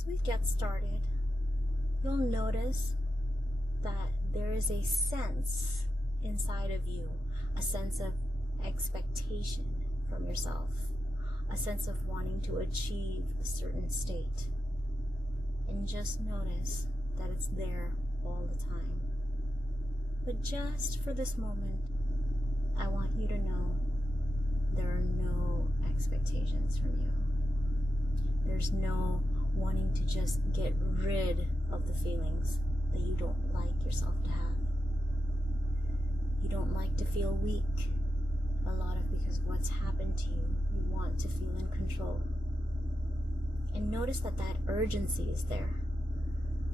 As we get started, you'll notice that there is a sense inside of you, a sense of expectation from yourself, a sense of wanting to achieve a certain state. And just notice that it's there all the time. But just for this moment, I want you to know there are no expectations from you. There's no wanting to just get rid of the feelings that you don't like yourself to have. You don't like to feel weak, a lot of because what's happened to you. You want to feel in control. And notice that that urgency is there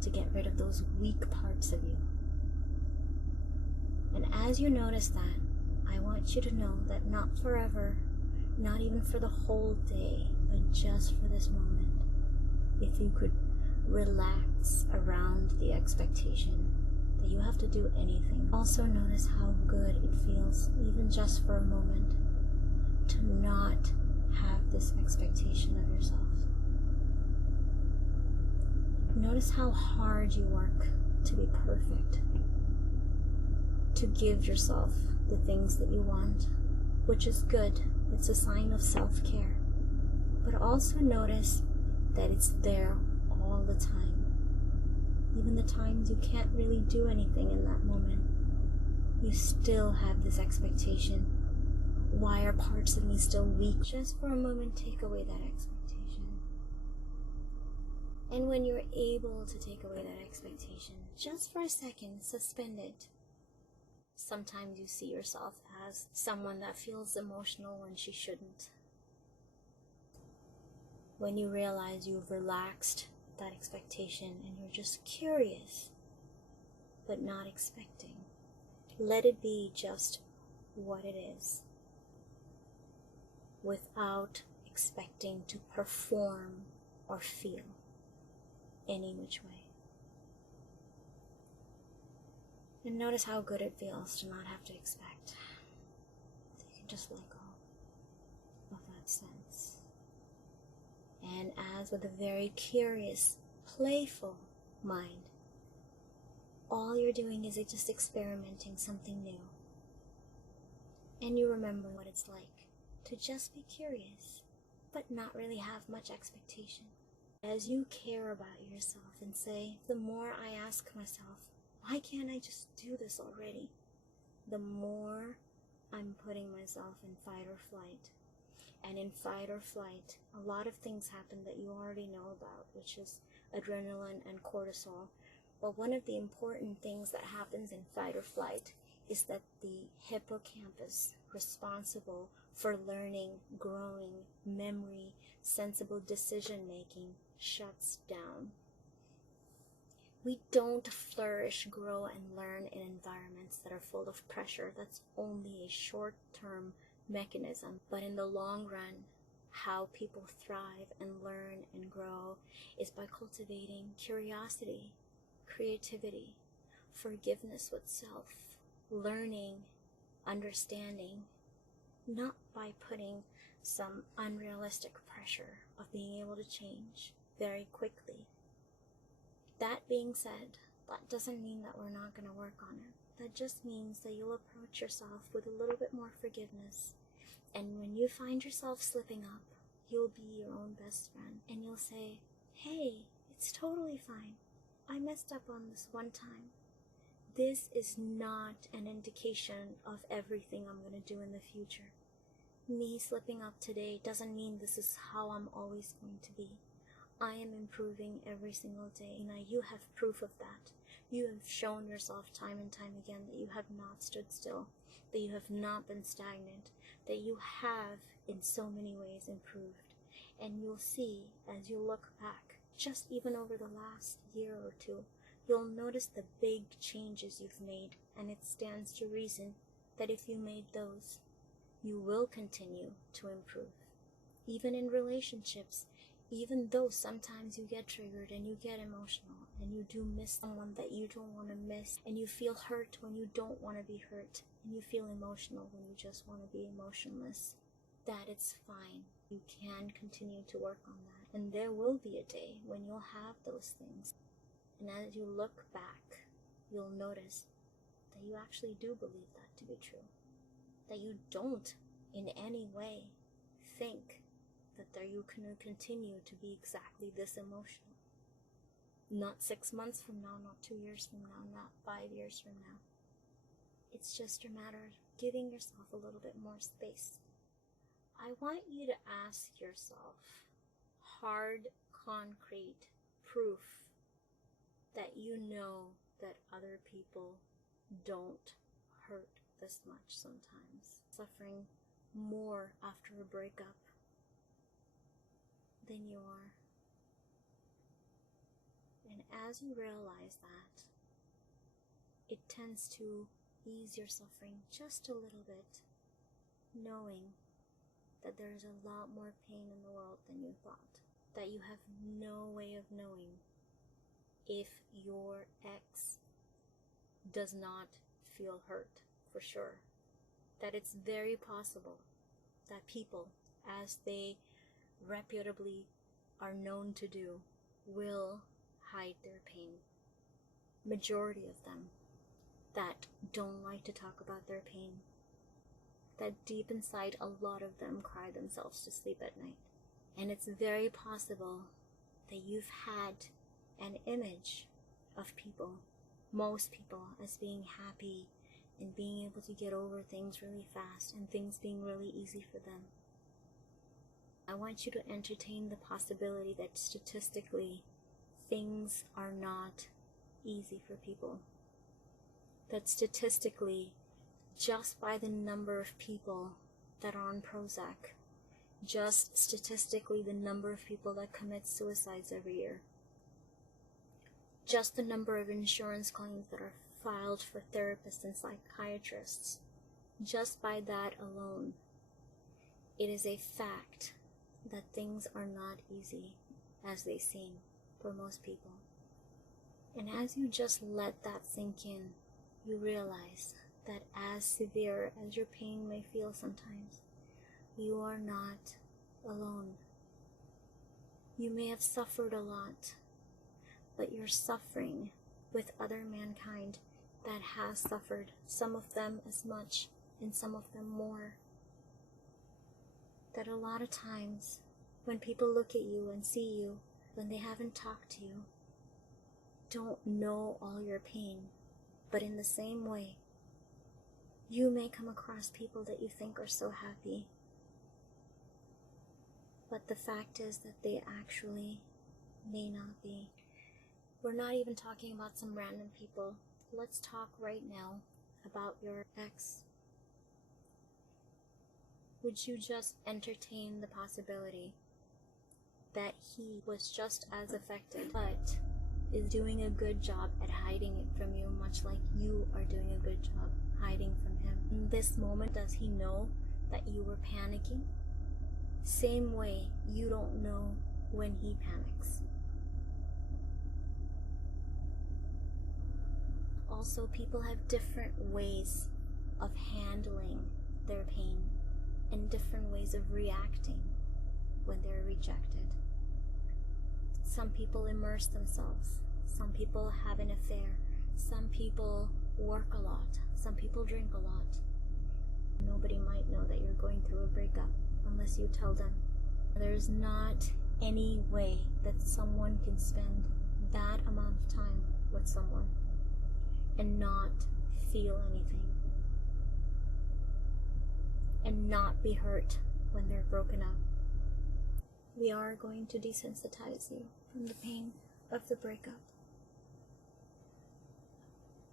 to get rid of those weak parts of you. And as you notice that, I want you to know that not forever, not even for the whole day, but just for this moment, if you could relax around the expectation that you have to do anything. Also notice how good it feels, even just for a moment, to not have this expectation of yourself. Notice how hard you work to be perfect, to give yourself the things that you want, which is good. It's a sign of self-care. But also notice that it's there all the time. Even the times you can't really do anything in that moment, you still have this expectation. Why are parts of me still weak? Just for a moment, take away that expectation. And when you're able to take away that expectation, just for a second, suspend it. Sometimes you see yourself as someone that feels emotional when she shouldn't. When you realize you've relaxed that expectation and you're just curious, but not expecting, let it be just what it is, without expecting to perform or feel any which way. And notice how good it feels to not have to expect. So you can just let go of that sense. And as with a very curious, playful mind, all you're doing is just experimenting something new. And you remember what it's like to just be curious, but not really have much expectation. As you care about yourself and say, the more I ask myself, why can't I just do this already? The more I'm putting myself in fight or flight. And in fight or flight, a lot of things happen that you already know about, which is adrenaline and cortisol. But one of the important things that happens in fight or flight is that the hippocampus, responsible for learning, growing, memory, sensible decision-making, shuts down. We don't flourish, grow, and learn in environments that are full of pressure. That's only a short-term mechanism. But in the long run, how people thrive and learn and grow is by cultivating curiosity, creativity, forgiveness with self, learning, understanding, not by putting some unrealistic pressure of being able to change very quickly. That being said, that doesn't mean that we're not going to work on it. That just means that you'll approach yourself with a little bit more forgiveness. And when you find yourself slipping up, you'll be your own best friend. And you'll say, hey, it's totally fine. I messed up on this one time. This is not an indication of everything I'm going to do in the future. Me slipping up today doesn't mean this is how I'm always going to be. I am improving every single day, and you have proof of that. You have shown yourself time and time again that you have not stood still, that you have not been stagnant, that you have in so many ways improved. And you'll see as you look back, just even over the last year or two, you'll notice the big changes you've made, and it stands to reason that if you made those, you will continue to improve. Even in relationships, even though sometimes you get triggered and you get emotional and you do miss someone that you don't want to miss, and you feel hurt when you don't want to be hurt, and you feel emotional when you just want to be emotionless, that it's fine. You can continue to work on that. And there will be a day when you'll have those things. And as you look back, you'll notice that you actually do believe that to be true. That you don't in any way think that you can continue to be exactly this emotional. Not 6 months from now, not 2 years from now, not 5 years from now. It's just a matter of giving yourself a little bit more space. I want you to ask yourself hard, concrete proof that you know that other people don't hurt this much sometimes, suffering more after a breakup than you are. And as you realize that, it tends to ease your suffering just a little bit, knowing that there's a lot more pain in the world than you thought, that you have no way of knowing if your ex does not feel hurt for sure, that it's very possible that people, as they reputably are known to do, will hide their pain. Majority of them that don't like to talk about their pain, that deep inside a lot of them cry themselves to sleep at night. And it's very possible that you've had an image of people, most people, as being happy and being able to get over things really fast and things being really easy for them. I want you to entertain the possibility that statistically things are not easy for people. That statistically, just by the number of people that are on Prozac, just statistically the number of people that commit suicides every year, just the number of insurance claims that are filed for therapists and psychiatrists, just by that alone, it is a fact that things are not easy as they seem for most people. And as you just let that sink in, you realize that as severe as your pain may feel sometimes, you are not alone. You may have suffered a lot, but you're suffering with other mankind that has suffered, some of them as much and some of them more. That a lot of times when people look at you and see you, when they haven't talked to you, don't know all your pain, but in the same way, you may come across people that you think are so happy, but the fact is that they actually may not be. We're not even talking about some random people. Let's talk right now about your ex. Would you just entertain the possibility that he was just as affected, but is doing a good job at hiding it from you, much like you are doing a good job hiding from him? In this moment, does he know that you were panicking? Same way you don't know when he panics. Also, people have different ways of handling their pain and different ways of reacting when they're rejected. Some people immerse themselves. Some people have an affair. Some people work a lot. Some people drink a lot. Nobody might know that you're going through a breakup unless you tell them. There's not any way that someone can spend that amount of time with someone and not feel anything and not be hurt when they're broken up. We are going to desensitize you from the pain of the breakup.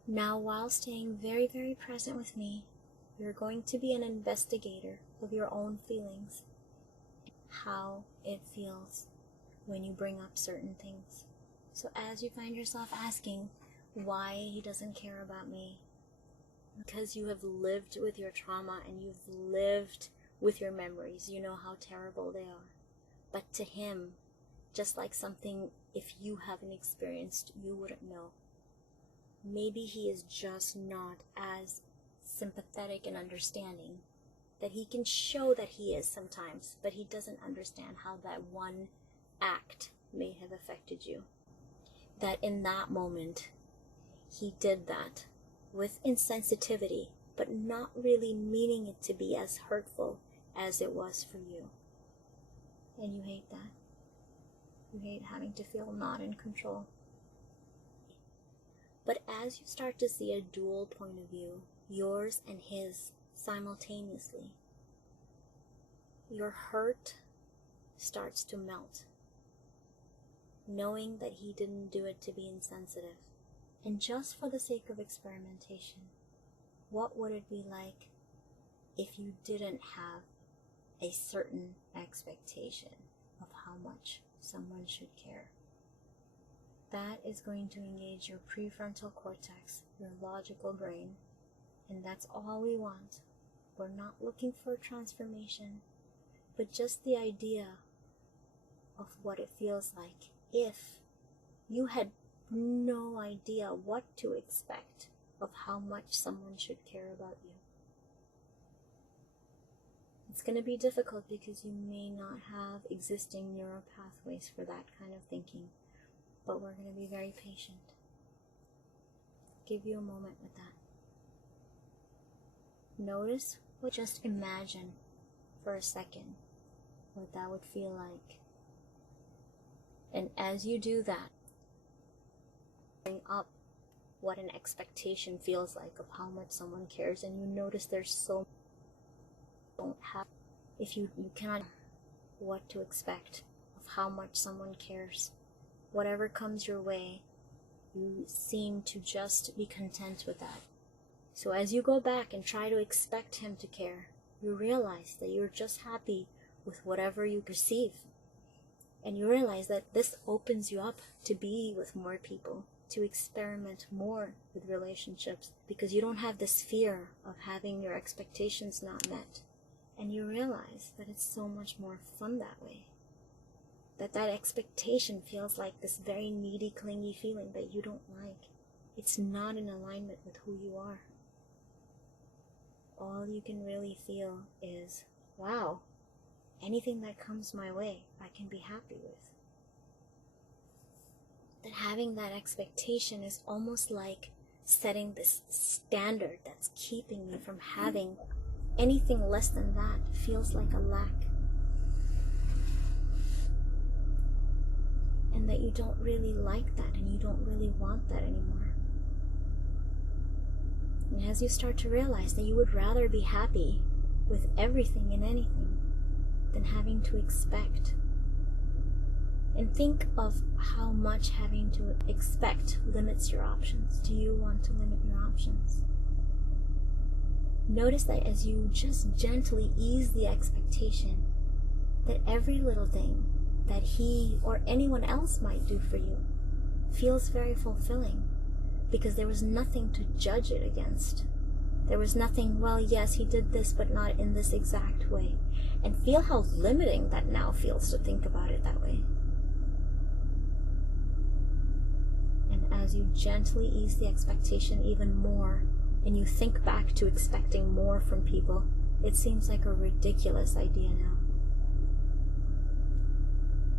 Now, while staying very, very present with me, you're going to be an investigator of your own feelings, how it feels when you bring up certain things. So as you find yourself asking why he doesn't care about me, because you have lived with your trauma and you've lived with your memories, you know how terrible they are. But to him, just like something if you haven't experienced, you wouldn't know. Maybe he is just not as sympathetic and understanding, that he can show that he is sometimes, but he doesn't understand how that one act may have affected you. That in that moment, he did that with insensitivity, but not really meaning it to be as hurtful as it was for you. And you hate that. You hate having to feel not in control. But as you start to see a dual point of view, yours and his, simultaneously, your hurt starts to melt, knowing that he didn't do it to be insensitive. And just for the sake of experimentation, what would it be like if you didn't have a certain expectation of how much someone should care? That is going to engage your prefrontal cortex, your logical brain, and that's all we want. We're not looking for a transformation, but just the idea of what it feels like if you had no idea what to expect of how much someone should care about you. It's going to be difficult because you may not have existing neural pathways for that kind of thinking, but we're going to be very patient. Give you a moment with that. Notice what, just imagine for a second what that would feel like. And as you do that, bring up what an expectation feels like of how much someone cares, and you notice there's so don't have, if you cannot what to expect of how much someone cares. Whatever comes your way, you seem to just be content with that. So as you go back and try to expect him to care, you realize that you're just happy with whatever you perceive. And you realize that this opens you up to be with more people, to experiment more with relationships, because you don't have this fear of having your expectations not met. And you realize that it's so much more fun that way. That expectation feels like this very needy, clingy feeling that you don't like. It's not in alignment with who you are. All you can really feel is, wow, anything that comes my way, I can be happy with. That having that expectation is almost like setting this standard that's keeping me from having anything less than that. Feels like a lack. And that you don't really like that, and you don't really want that anymore. And as you start to realize that you would rather be happy with everything and anything than having to expect. And think of how much having to expect limits your options. Do you want to limit your options? Notice that as you just gently ease the expectation that every little thing that he or anyone else might do for you feels very fulfilling, because there was nothing to judge it against. There was nothing, well, yes, he did this, but not in this exact way. And feel how limiting that now feels to think about it that way. And as you gently ease the expectation even more, and you think back to expecting more from people, it seems like a ridiculous idea now.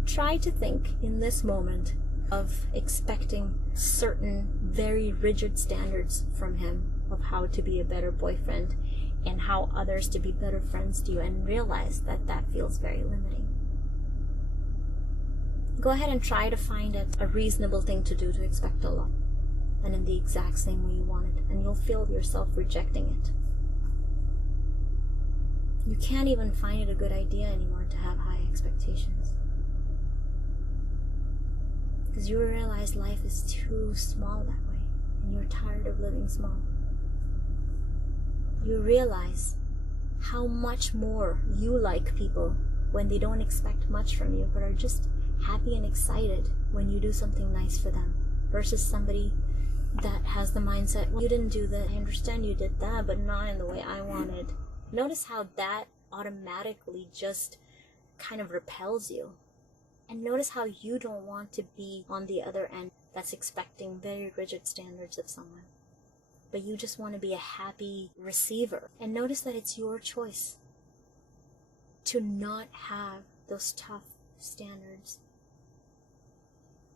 Try to think in this moment of expecting certain very rigid standards from him of how to be a better boyfriend and how others to be better friends to you, and realize that that feels very limiting. Go ahead and try to find a reasonable thing to do to expect a lot, and in the exact same way you want it, and you'll feel yourself rejecting it. You can't even find it a good idea anymore to have high expectations, because you realize life is too small that way, and you're tired of living small. You realize how much more you like people when they don't expect much from you, but are just happy and excited when you do something nice for them, versus somebody that has the mindset, well, you didn't do that, I understand you did that, but not in the way I wanted. Notice how that automatically just kind of repels you. And notice how you don't want to be on the other end that's expecting very rigid standards of someone, but you just want to be a happy receiver. And notice that it's your choice to not have those tough standards,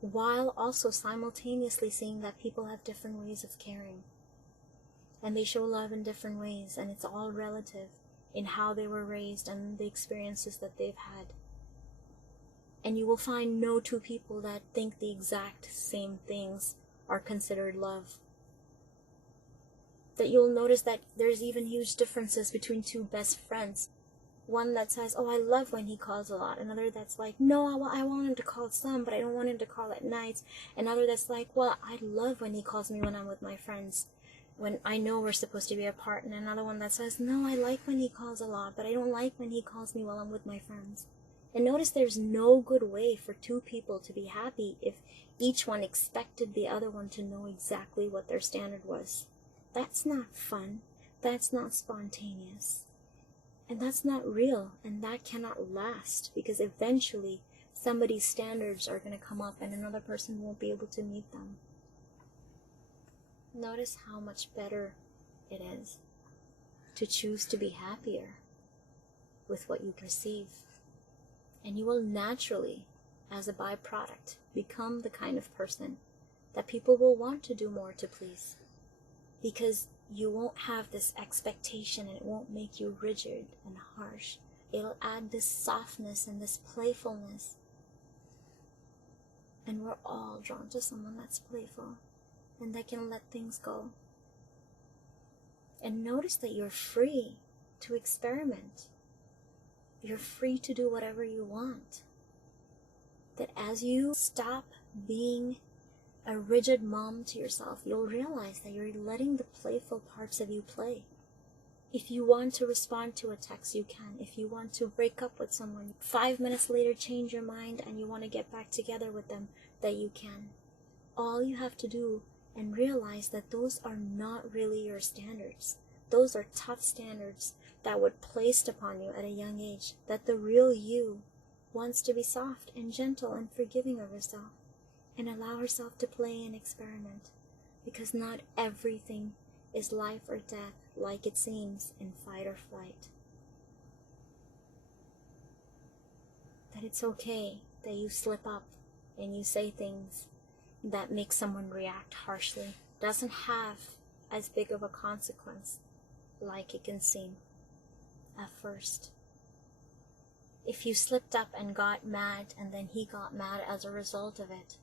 while also simultaneously seeing that people have different ways of caring. And they show love in different ways, and it's all relative in how they were raised and the experiences that they've had. And you will find no two people that think the exact same things are considered love. That you'll notice that there's even huge differences between two best friends. One that says, oh, I love when he calls a lot. Another that's like, no, I want him to call some, but I don't want him to call at nights. Another that's like, well, I love when he calls me when I'm with my friends, when I know we're supposed to be apart. And another one that says, no, I like when he calls a lot, but I don't like when he calls me while I'm with my friends. And notice there's no good way for two people to be happy if each one expected the other one to know exactly what their standard was. That's not fun. That's not spontaneous. And that's not real, and that cannot last, because eventually somebody's standards are going to come up and another person won't be able to meet them. Notice how much better it is to choose to be happier with what you perceive. And you will naturally, as a byproduct, become the kind of person that people will want to do more to please. Because you won't have this expectation, and it won't make you rigid and harsh. It'll add this softness and this playfulness. And we're all drawn to someone that's playful and that can let things go. And notice that you're free to experiment. You're free to do whatever you want. That as you stop being a rigid mom to yourself, you'll realize that you're letting the playful parts of you play. If you want to respond to a text, you can. If you want to break up with someone, 5 minutes later change your mind and you want to get back together with them, that you can. All you have to do and realize that those are not really your standards. Those are tough standards that were placed upon you at a young age. That the real you wants to be soft and gentle and forgiving of herself, and allow herself to play and experiment, because not everything is life or death like it seems in fight or flight. That it's okay that you slip up and you say things that make someone react harshly. Doesn't have as big of a consequence like it can seem at first. If you slipped up and got mad and then he got mad as a result of it,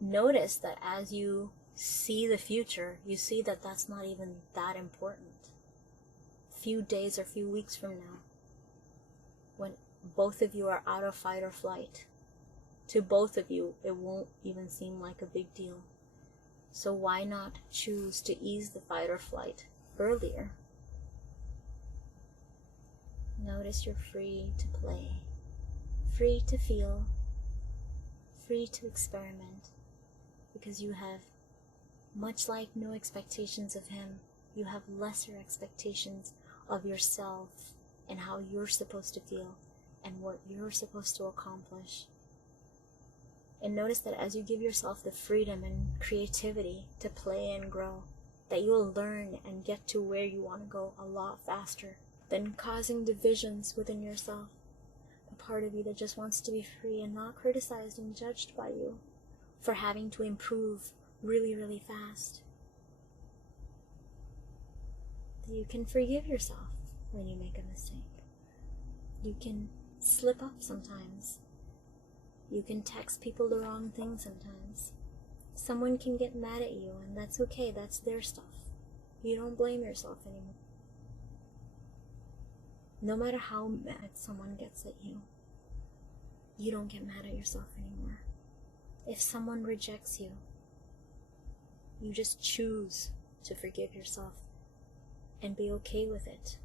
notice that as you see the future, you see that that's not even that important. Few days or few weeks from now, when both of you are out of fight or flight, to both of you, it won't even seem like a big deal. So why not choose to ease the fight or flight earlier? Notice you're free to play, free to feel, free to experiment, because you have, much like no expectations of him, you have lesser expectations of yourself and how you're supposed to feel and what you're supposed to accomplish. And notice that as you give yourself the freedom and creativity to play and grow, that you'll learn and get to where you want to go a lot faster than causing divisions within yourself. The part of you that just wants to be free and not criticized and judged by you for having to improve really, really fast. That you can forgive yourself when you make a mistake. You can slip up sometimes. You can text people the wrong thing sometimes. Someone can get mad at you, and that's okay, that's their stuff. You don't blame yourself anymore. No matter how mad someone gets at you, you don't get mad at yourself anymore. If someone rejects you, you just choose to forgive yourself and be okay with it.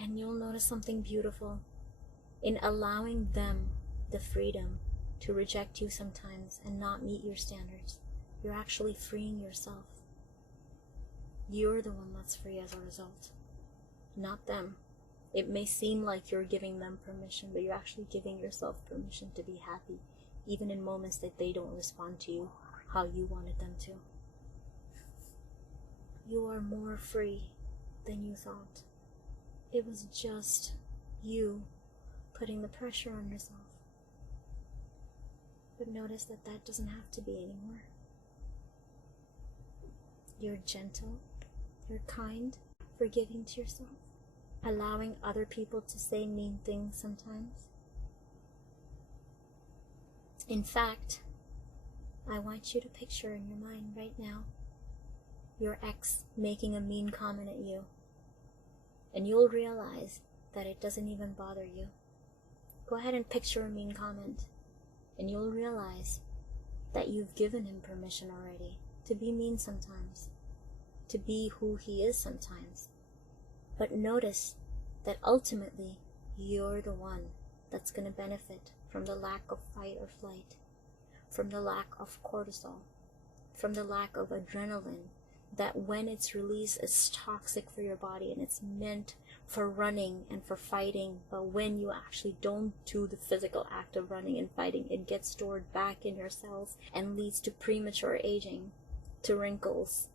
And you'll notice something beautiful in allowing them the freedom to reject you sometimes and not meet your standards. You're actually freeing yourself. You're the one that's free as a result, not them. It may seem like you're giving them permission, but you're actually giving yourself permission to be happy, even in moments that they don't respond to you how you wanted them to. You are more free than you thought. It was just you putting the pressure on yourself. But notice that that doesn't have to be anymore. You're gentle, you're kind, forgiving to yourself, allowing other people to say mean things sometimes. In fact, I want you to picture in your mind right now your ex making a mean comment at you, and you'll realize that it doesn't even bother you. Go ahead and picture a mean comment, and you'll realize that you've given him permission already to be mean sometimes, to be who he is sometimes. But notice that ultimately you're the one that's going to benefit from the lack of fight or flight, from the lack of cortisol, from the lack of adrenaline that when it's released is toxic for your body and it's meant for running and for fighting, but when you actually don't do the physical act of running and fighting, it gets stored back in your cells and leads to premature aging, to wrinkles,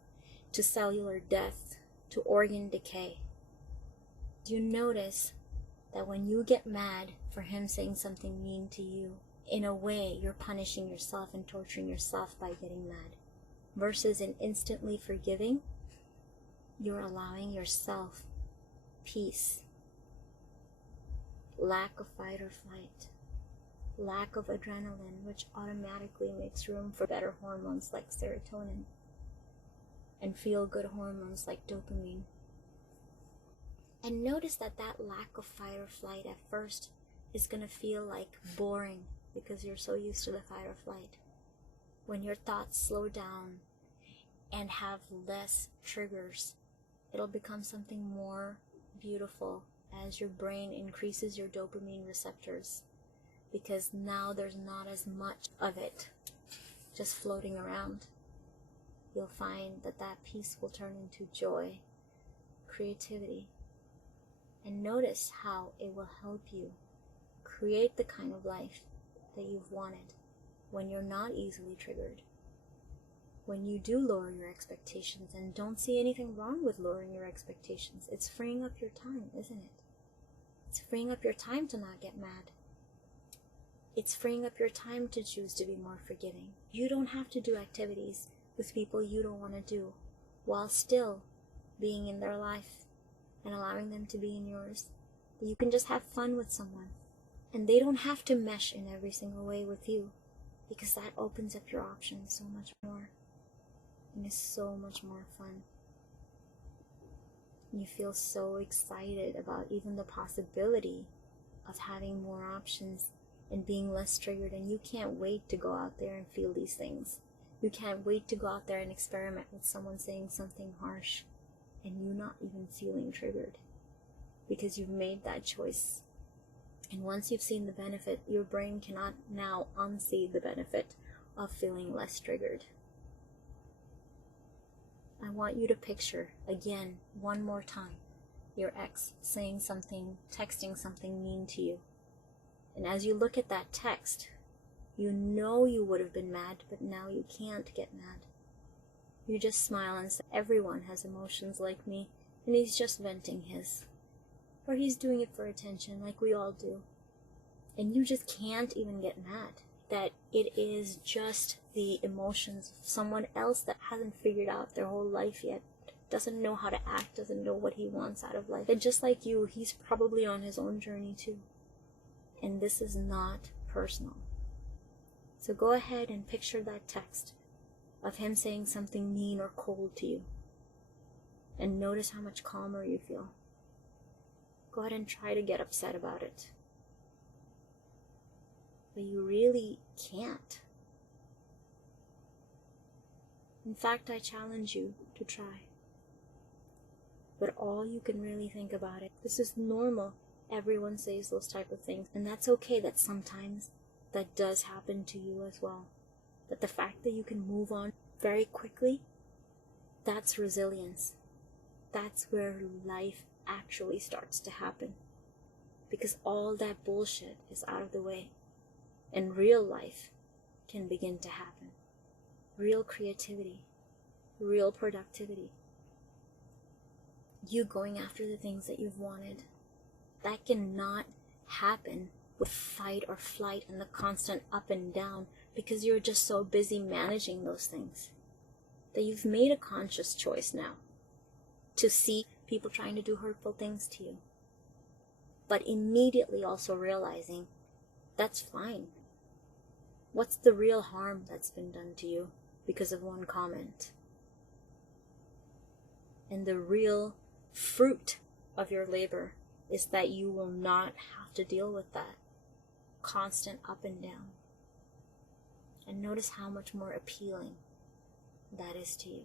to cellular death, to organ decay. You notice that when you get mad for him saying something mean to you, in a way you're punishing yourself and torturing yourself by getting mad. Versus in instantly forgiving, you're allowing yourself peace, lack of fight or flight, lack of adrenaline, which automatically makes room for better hormones like serotonin and feel-good hormones like dopamine. And notice that that lack of fight or flight at first is going to feel like boring because you're so used to the fight or flight. When your thoughts slow down and have less triggers, it'll become something more beautiful as your brain increases your dopamine receptors, because now there's not as much of it just floating around. You'll find that that peace will turn into joy, creativity, and notice how it will help you create the kind of life that you've wanted when you're not easily triggered. When you do lower your expectations, and don't see anything wrong with lowering your expectations. It's freeing up your time, isn't it? It's freeing up your time to not get mad. It's freeing up your time to choose to be more forgiving. You don't have to do activities with people you don't want to do while still being in their life and allowing them to be in yours. You can just have fun with someone, and they don't have to mesh in every single way with you, because that opens up your options so much more. And it's so much more fun. You feel so excited about even the possibility of having more options and being less triggered, and you can't wait to go out there and feel these things. You can't wait to go out there and experiment with someone saying something harsh and you not even feeling triggered, because you've made that choice. And once you've seen the benefit, your brain cannot now unsee the benefit of feeling less triggered. I want you to picture, again, one more time, your ex saying something, texting something mean to you. And as you look at that text, you know you would have been mad, but now you can't get mad. You just smile and say, everyone has emotions like me, and he's just venting his. Or he's doing it for attention, like we all do. And you just can't even get mad that it is just the emotions of someone else that hasn't figured out their whole life yet, doesn't know how to act, doesn't know what he wants out of life. And just like you, he's probably on his own journey too. And this is not personal. So go ahead and picture that text of him saying something mean or cold to you, and notice how much calmer you feel. Go ahead and try to get upset about it, but you really can't. In fact, I challenge you to try. But all you can really think about it, this is normal. Everyone says those type of things, and that's okay that sometimes that does happen to you as well. But the fact that you can move on very quickly, that's resilience. That's where life actually starts to happen. Because all that bullshit is out of the way, and real life can begin to happen. Real creativity, real productivity. You going after the things that you've wanted. That cannot happen with fight or flight and the constant up and down, because you're just so busy managing those things that you've made a conscious choice now to see people trying to do hurtful things to you, but immediately also realizing that's fine. What's the real harm that's been done to you because of one comment? And the real fruit of your labor is that you will not have to deal with that constant up and down. And notice how much more appealing that is to you.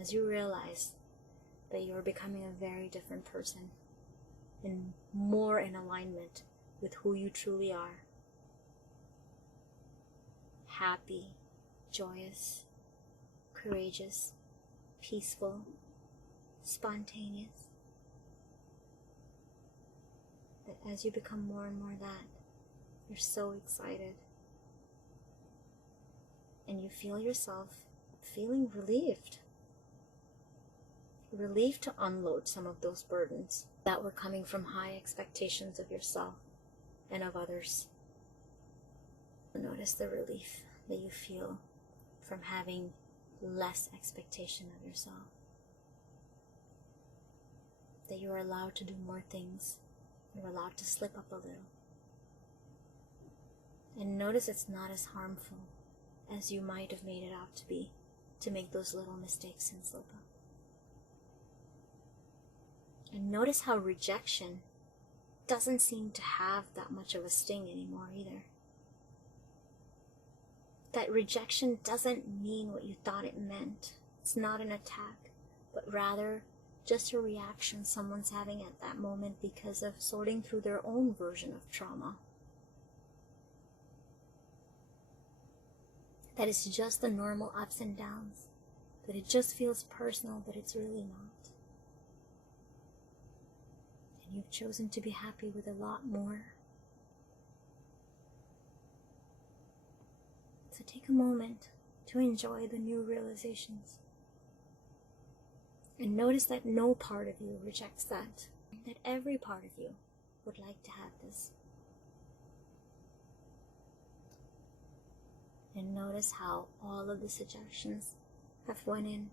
As you realize that you're becoming a very different person and more in alignment with who you truly are. Happy, joyous, courageous, peaceful, spontaneous. That as you become more and more that, you're so excited. And you feel yourself feeling relieved. Relieved to unload some of those burdens that were coming from high expectations of yourself and of others. Notice the relief that you feel from having less expectation of yourself. That you are allowed to do more things. You're allowed to slip up a little. And notice it's not as harmful as you might have made it out to be, to make those little mistakes and slip up. And notice how rejection doesn't seem to have that much of a sting anymore either. That rejection doesn't mean what you thought it meant. It's not an attack, but rather just a reaction someone's having at that moment because of sorting through their own version of trauma. That it's just the normal ups and downs. That it just feels personal, but it's really not. And you've chosen to be happy with a lot more. So take a moment to enjoy the new realizations. And notice that no part of you rejects that. That every part of you would like to have this. And notice how all of the suggestions have went in.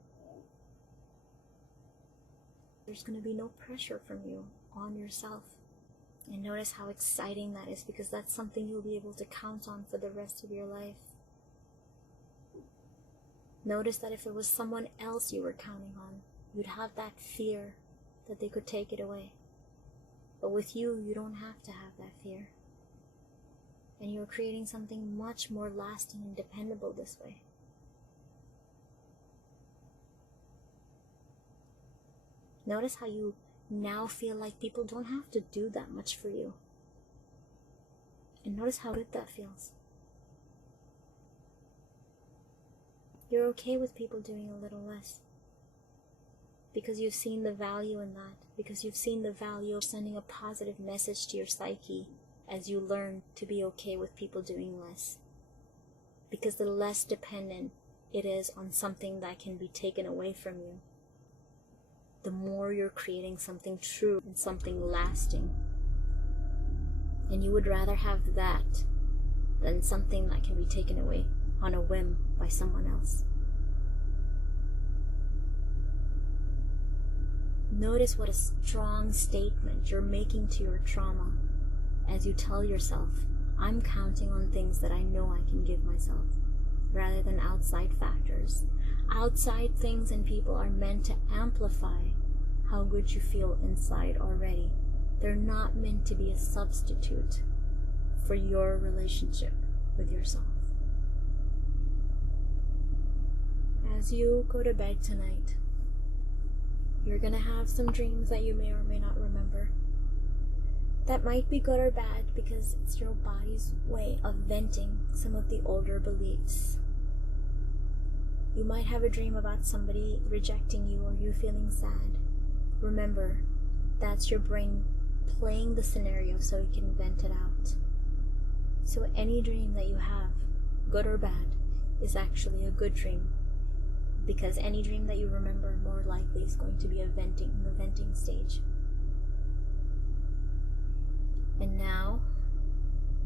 There's going to be no pressure from you on yourself. And notice how exciting that is, because that's something you'll be able to count on for the rest of your life. Notice that if it was someone else you were counting on, you'd have that fear that they could take it away. But with you, you don't have to have that fear. And you're creating something much more lasting and dependable this way. Notice how you now feel like people don't have to do that much for you. And notice how good that feels. You're okay with people doing a little less. Because you've seen the value in that. Because you've seen the value of sending a positive message to your psyche as you learn to be okay with people doing less. Because the less dependent it is on something that can be taken away from you, the more you're creating something true and something lasting. And you would rather have that than something that can be taken away on a whim by someone else. Notice what a strong statement you're making to your trauma as you tell yourself, I'm counting on things that I know I can give myself, rather than outside factors. Outside things and people are meant to amplify how good you feel inside already. They're not meant to be a substitute for your relationship with yourself. As you go to bed tonight, you're going to have some dreams that you may or may not remember. That might be good or bad because it's your body's way of venting some of the older beliefs. You might have a dream about somebody rejecting you or you feeling sad. Remember, that's your brain playing the scenario so it can vent it out. So any dream that you have, good or bad, is actually a good dream. Because any dream that you remember more likely is going to be the venting stage. And now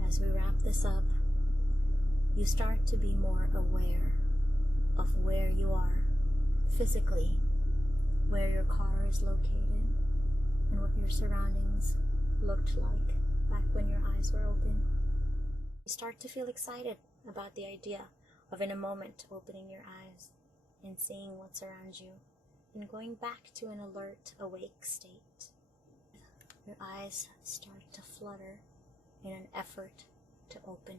as we wrap this up, you start to be more aware of where you are physically, where your car is located, and what your surroundings looked like back when your eyes were open. You start to feel excited about the idea of, in a moment, opening your eyes and seeing what's around you and going back to an alert, awake state. Your eyes start to flutter in an effort to open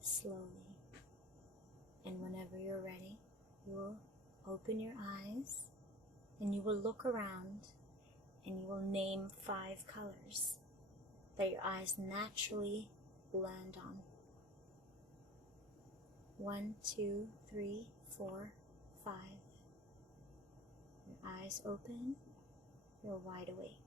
slowly. And whenever you're ready, you will open your eyes and you will look around and you will name 5 colors that your eyes naturally land on. 1, 2, 3, 4, 5. Your eyes open, you're wide awake.